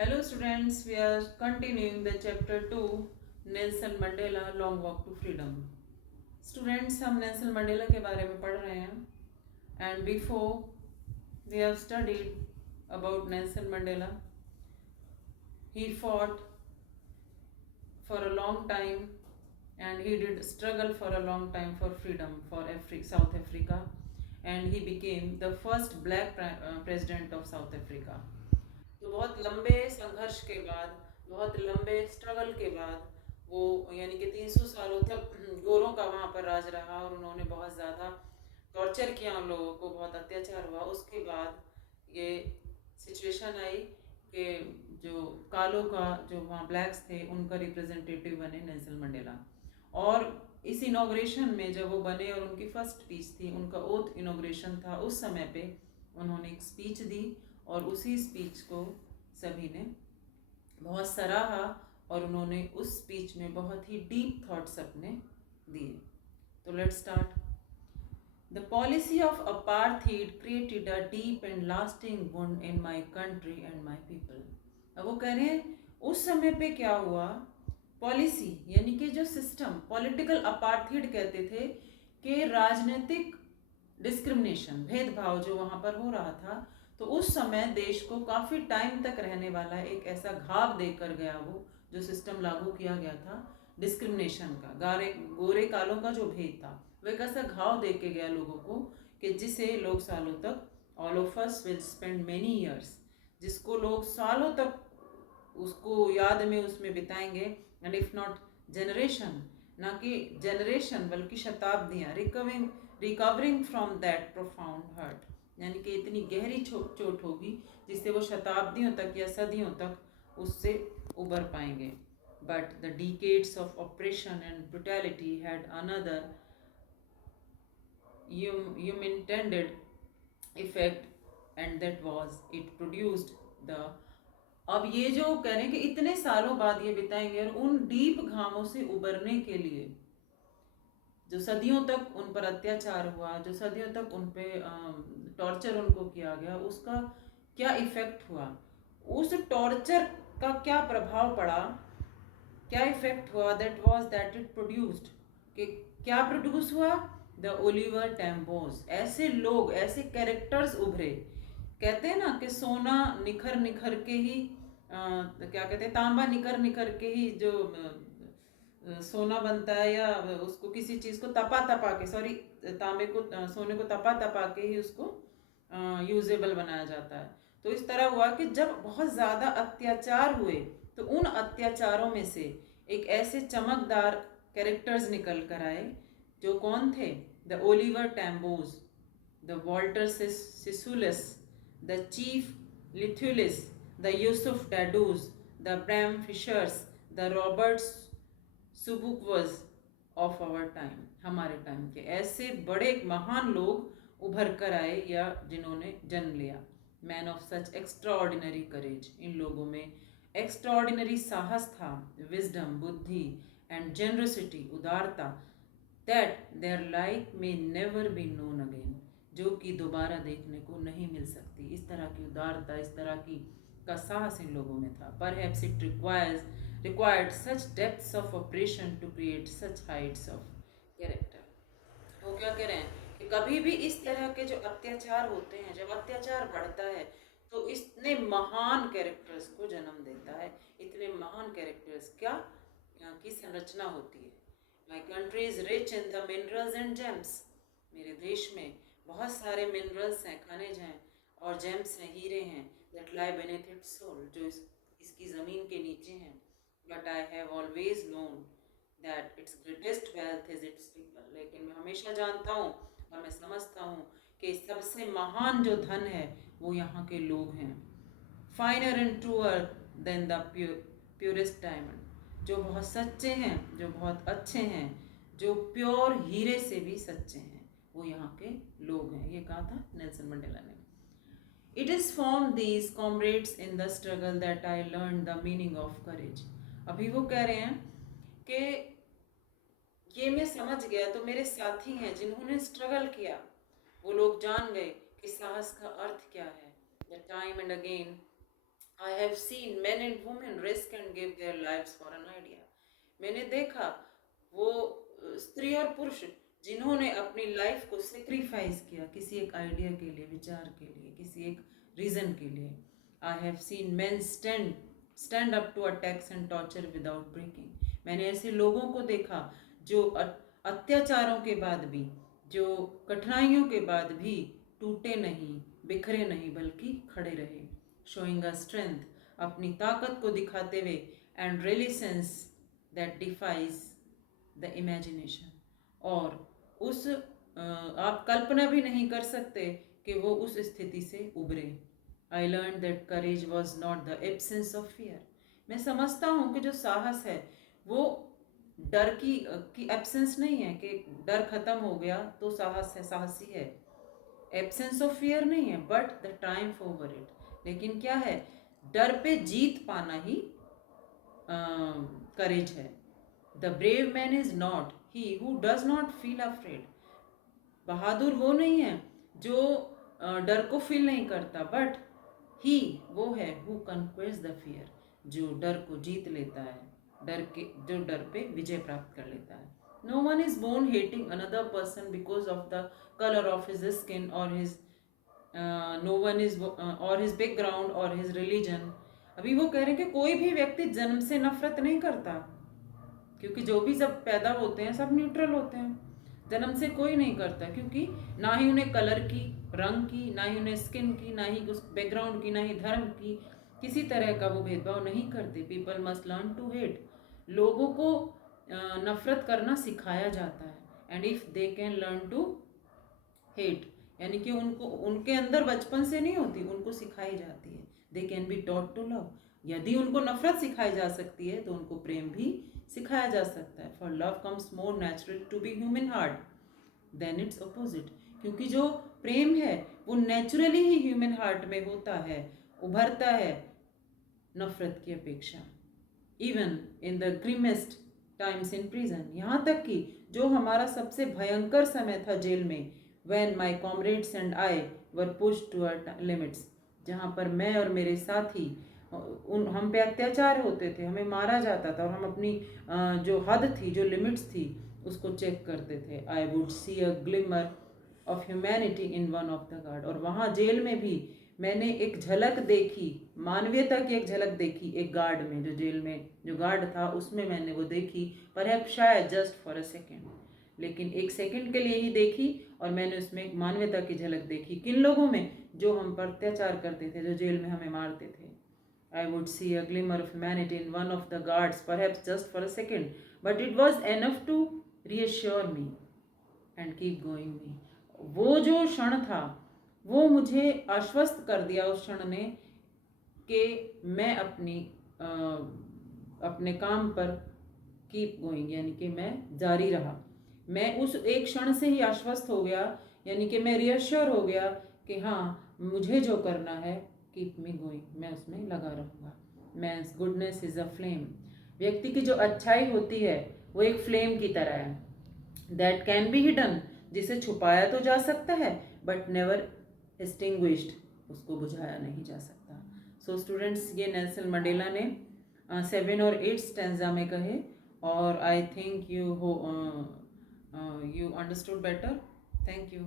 Hello students, we are continuing the chapter 2 Nelson Mandela Long Walk to Freedom. Students, हम Nelson Mandela के बारे में पढ़ रहे हैं and before we have studied about Nelson Mandela. He fought for a long time and he did struggle for a long time for freedom for South Africa, and he became the first black president of South Africa. तो बहुत लंबे संघर्ष के बाद, बहुत लंबे struggle के बाद वो यानी कि 300 सालों तक गोरों का वहाँ पर राज रहा और उन्होंने बहुत ज़्यादा टॉर्चर किया उन लोगों को, बहुत अत्याचार हुआ। उसके बाद ये सिचुएशन आई कि जो कालों का जो वहाँ ब्लैक्स थे उनका रिप्रेजेंटेटिव बने नेल्सन मंडेला। और इस इनॉग्रेशन में जब वो बने और उनकी फर्स्ट स्पीच थी, उनका ओथ इनॉग्रेशन था, उस समय पे उन्होंने एक स्पीच दी और उसी स्पीच को सभी ने बहुत सराहा और उन्होंने उस स्पीच में बहुत ही डीप थॉट्स अपने दिए। तो let's start. The policy of apartheid created a deep and lasting wound in my country and my people. अब वो कह रहे हैं उस समय पे क्या हुआ, पॉलिसी यानी कि जो सिस्टम, पॉलिटिकल अपार्थीड कहते थे कि राजनीतिक डिस्क्रिमिनेशन, भेदभाव जो वहाँ पर हो रहा था, तो उस समय देश को काफ़ी टाइम तक रहने वाला एक ऐसा घाव देकर गया वो जो सिस्टम लागू किया गया था डिस्क्रिमिनेशन का, गोरे कालों का जो भेद था, वो एक ऐसा घाव दे के गया लोगों को कि जिसे लोग सालों तक, all of us will spend many years, जिसको लोग सालों तक उसको याद में उसमें बिताएंगे, एंड इफ नॉट जनरेशन, ना कि जनरेशन बल्कि शताब्दियाँ, recovering from that profound hurt, यानी कि इतनी गहरी चोट होगी जिससे वो शताब्दियों तक या सदियों तक उससे उबर पाएंगे। But the decades of operation and brutality had another intended effect, and that was it produced the। अब ये जो कह रहे हैं कि इतने सालों बाद ये बिताएंगे और उन डीप घावों से उबरने के लिए, जो सदियों तक उन पर अत्याचार हुआ, जो सदियों तक उन पे टॉर्चर उनको किया गया, उसका क्या इफेक्ट हुआ, उस टॉर्चर का क्या प्रभाव पड़ा, क्या इफेक्ट हुआ, that was that it produced, कि क्या प्रोड्यूस हुआ, द ओलिवर टैम्बोज। ऐसे लोग, ऐसे कैरेक्टर्स उभरे। कहते हैं ना कि सोना निखर निखर के ही क्या कहते हैं, तांबा निखर निखर के ही जो सोना बनता है, या उसको किसी चीज़ को तपा तपा के, सॉरी, तांबे को, सोने को तपा तपा के ही उसको यूजेबल बनाया जाता है। तो इस तरह हुआ कि जब बहुत ज़्यादा अत्याचार हुए तो उन अत्याचारों में से एक ऐसे चमकदार कैरेक्टर्स निकल कर आए, जो कौन थे, the Oliver Tambos, the Walter Sisulus, the chief Luthulis, the Yusuf Dadoos, the Bram Fischers, the Roberts Sobukwes of our time. हमारे टाइम के ऐसे बड़े महान लोग उभर कर आए या जिन्होंने जन्म लिया। Man of such extraordinary courage, इन लोगों में एक्स्ट्राऑर्डिनरी साहस था, विजडम, बुद्धि, एंड जेनरसिटी, उदारता, that their like may never be known again, जो कि दोबारा देखने को नहीं मिल सकती। इस तरह की उदारता, इस तरह की का साहस इन लोगों में था। Perhaps it required such depths of operation to create such heights of character। वो क्या कह रहे हैं कि कभी भी इस तरह के जो अत्याचार होते हैं, जब अत्याचार बढ़ता है तो इतने महान कैरेक्टर्स को जन्म देता है। इतने महान कैरेक्टर्स क्या की संरचना होती है। My country is rich in the minerals and James, मेरे देश में बहुत सारे मिनरल्स हैं, खनिज हैं और जेम्स हैं, हीरे हैं, that lie beneath its soul, जो इसकी ज़मीन के नीचे हैं। But I have always known that it's greatest wealth is it's people, लेकिन मैं हमेशा जानता हूँ और मैं समझता हूँ कि सबसे महान जो धन है वो यहाँ के लोग हैं। Finer and truer than the purest diamond, जो बहुत सच्चे हैं, जो बहुत अच्छे हैं, जो प्योर हीरे से भी सच्चे हैं, वो यहाँ के लोग हैं। ये कहा था नेल्सन मंडेला ने। It is from these comrades in the struggle that I learned the meaning of courage। अभी वो कह रहे हैं कि ये मैं समझ गया, तो मेरे साथी हैं जिन्होंने स्ट्रगल किया, वो लोग जान गए कि साहस का अर्थ क्या है। The time and again I have seen men and women risk and give their lives for an idea. मैंने देखा वो स्त्री और पुरुष जिन्होंने अपनी लाइफ को सेक्रीफाइस किया किसी एक आइडिया के लिए, विचार के लिए, किसी एक रीजन के लिए. I have seen men stand up to attacks and torture without breaking. मैंने ऐसे लोगों को देखा जो अत्याचारों के बाद भी, जो कठिनाइयों के बाद भी टूटे नहीं, बिखरे नहीं, बल्कि खड़े रहे. शोइंग अ स्ट्रेंथ, अपनी ताकत को दिखाते हुए, and resilience that defies the imagination. और उस आप कल्पना भी नहीं कर सकते कि वो उस स्थिति से उभरे. I learn that courage was not the absence of fear. मैं समझता हूँ कि जो साहस है वो डर की एब्सेंस नहीं है कि डर खत्म हो गया तो साहस है, साहसी है. एब्सेंस ऑफ फियर नहीं है, but the Triumph over it. लेकिन क्या है, डर पे जीत पाना ही करेज है. The brave man is not he who does not feel afraid. बहादुर वो नहीं है जो डर को फील नहीं करता, बट ही वो है हु कन्क्वेस्ट द फियर, जो डर को जीत लेता है, जो डर पे विजय प्राप्त कर लेता है. No one is born hating another person because of the colour of his skin और हिज नो वन इज और हिज बैकग्राउंड और हिज रिलीजन. अभी वो कह रहे हैं कि कोई भी व्यक्ति जन्म से नफरत नहीं करता, क्योंकि जो भी सब पैदा होते हैं सब न्यूट्रल होते हैं. जन्म से कोई नहीं करता, क्योंकि ना ही उन्हें कलर की, रंग की, ना ही उन्हें स्किन की, ना ही उस बैकग्राउंड की, ना ही धर्म की, किसी तरह का वो भेदभाव नहीं करते. People must learn to hate. लोगों को नफरत करना सिखाया जाता है. And if they can learn to hate, यानी कि उनको, उनके अंदर बचपन से नहीं होती, उनको सिखाई जाती है. They can be taught to love. यदि उनको नफरत सिखाई जा सकती है तो उनको प्रेम भी सिखाया जा सकता है. For love comes more natural to be human heart than its opposite. क्योंकि जो प्रेम है वो नेचुरली ही ह्यूमन हार्ट में होता है, उभरता है नफरत की अपेक्षा. Even in the grimmest times in prison, यहाँ तक कि जो हमारा सबसे भयंकर समय था जेल में, when my comrades and I were pushed to our limits, जहाँ पर मैं और मेरे साथी हम पे अत्याचार होते थे, हमें मारा जाता था और हम अपनी जो हद थी, जो लिमिट्स थी, उसको चेक करते थे. I would see a glimmer of humanity in one of the guard. और वहाँ जेल में भी मैंने एक झलक देखी, मानवीयता की एक झलक देखी एक गार्ड में, जो जेल में जो गार्ड था उसमें मैंने वो देखी. पर शायद जस्ट फॉर अ सेकेंड, लेकिन एक सेकंड के लिए ही देखी, और मैंने उसमें एक मानवता की झलक देखी. किन लोगों में, जो हम पर अत्याचार करते थे, जो जेल में हमें मारते थे. I would see a glimmer of humanity in one of the guards, perhaps just for a second, but it was enough to reassure me and keep going me. वो जो क्षण था वो मुझे आश्वस्त कर दिया उस क्षण ने कि मैं अपने काम पर कीप गोइंग, यानी कि मैं जारी रहा. मैं उस एक क्षण से ही आश्वस्त हो गया, यानी कि मैं रियश्योर हो गया कि हाँ, मुझे जो करना है, कीप मी गोइंग, मैं उसमें लगा रहूँगा. Man's goodness is a flame. व्यक्ति की जो अच्छाई होती है वो एक फ्लेम की तरह है. दैट कैन बी हिडन, जिसे छुपाया तो जा सकता है, बट नेवर एक्सटिंग्विश्ड, उसको बुझाया नहीं जा सकता. सो स्टूडेंट्स, ये नेल्सन मंडेला ने 7 और 8 स्टैंजा में कहे, और I think you understood better. Thank you.